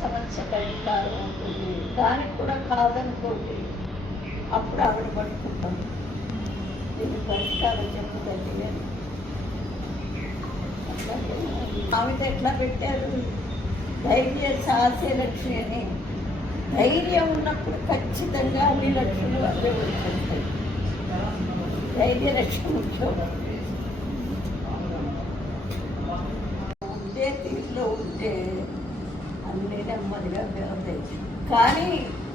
సమస్య పరిష్కారం ఉంటుంది. దానికి కూడా కాదనుకోండి, అప్పుడు ఆవిడ పట్టుకుంటాం, దీనికి పరిష్కారం చెప్పుతుంది అని. ఆవిడ ఎట్లా పెట్టారు, ధైర్య సాహస్య లక్ష్మి అని. ధైర్యం ఉన్నప్పుడు ఖచ్చితంగా అన్ని లక్ష్ములు అదే వచ్చేస్తాయి. ధైర్య లక్ష్మి ముఖ్యం. ఉండే తీరులో ఉంటే అన్నీ నెమ్మదిగా వెళ్తాయి. కానీ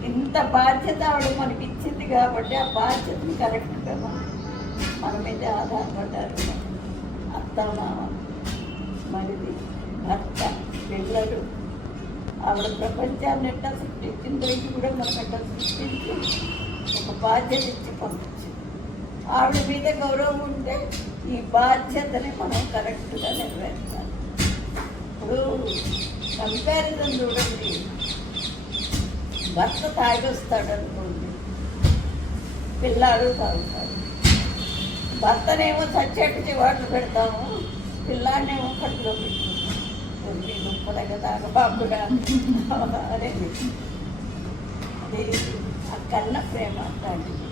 ఇంత బాధ్యత ఆవిడ మనకి ఇచ్చింది కాబట్టి ఆ బాధ్యతని కరెక్ట్గా మన మీద ఆధారపడ్డారు. అత్త, మామ, మరిది, భర్త, పిల్లలు. ఆవిడ ప్రపంచాన్ని ఎట్లా సృష్టించిందో ఇది కూడా మనకట్లా సృష్టించి ఒక బాధ్యత ఇచ్చి పంపించింది. ఆవిడ మీద గౌరవం ఉంటే ఈ బాధ్యతని మనం కరెక్ట్గా నెరవేర్చాలి. ఇప్పుడు కంపారిజన్ చూడండి, భర్త తాగొస్తాడు అనుకోండి, పిల్లాడు తాగుతాడు. భర్తనేమో చచ్చేటి చివాట్లు పెడతాము, పిల్లాడినేమో కట్టులో పెట్టుకుంటాం. కొన్ని దుప్పదగ్గ తాగబాబుగా అనేది అది ఆ కన్న ప్రేమ లాంటిది.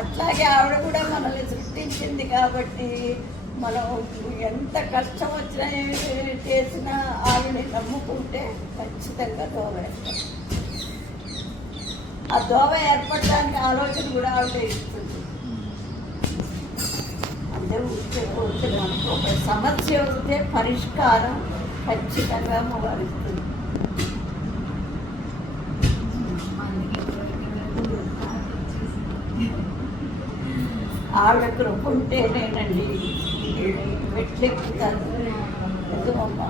అట్లాగే ఆవిడ కూడా మనల్ని సృష్టించింది కాబట్టి మనం ఎంత కష్టం వచ్చినా చేసినా ఆవిడని నమ్ముకుంటే ఖచ్చితంగా దోవ ఏర్పడుతుంది. ఆ దోవ ఏర్పడడానికి ఆలోచన కూడా ఆవిడ ఇస్తుంది. అందరూ ఊరికే మనకు ఒక సమస్య వస్తే పరిష్కారం ఖచ్చితంగా మొదలుస్తుంది. ఆవిడ కృప ఉంటేనేనండి మెట్లెక్కుతాను. ఎందుకమ్మా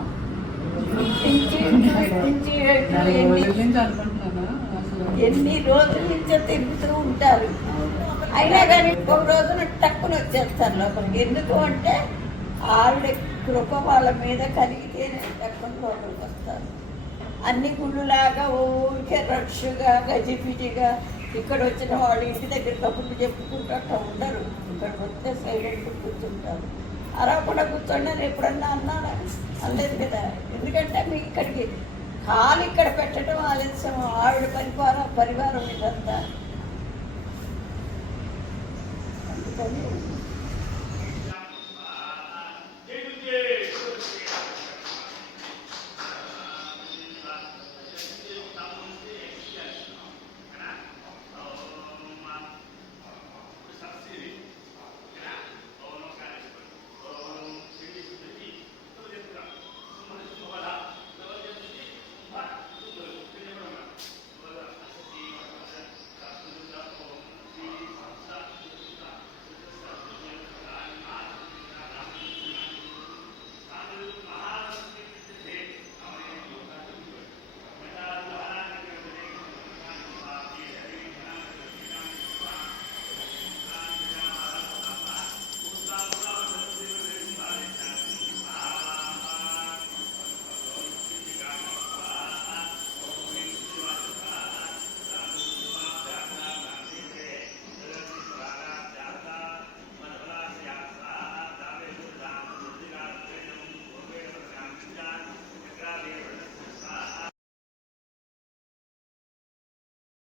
ఎన్ని రోజుల నుంచో తిరుగుతూ ఉంటారు, అయినా కానీ ఒక రోజున టక్కున వచ్చేస్తారు లోపలికి. ఎందుకు అంటే ఆవిడ కృప వాళ్ళ మీద కలిగితేనే టక్కున లోపలికి వస్తారు. అన్ని గుళ్ళులాగా ఊరికే రష్గా గజిబిజిగా ఇక్కడ వచ్చిన వాళ్ళు ఇంటి దగ్గర కబుర్లు చెప్పుకుంటూ అట్లా ఉండరు. ఇక్కడికి వస్తే సైలెంట్ కూర్చుంటారు. అరవకుండా కూర్చోండి అని ఎప్పుడన్నా అన్నారా? అనలేదు కదా. ఎందుకంటే మీకు ఇక్కడికి కాలు ఇక్కడ పెట్టడం ఆలస్యం. ఆవిడ పరివారం ఇదంతా. అందుకని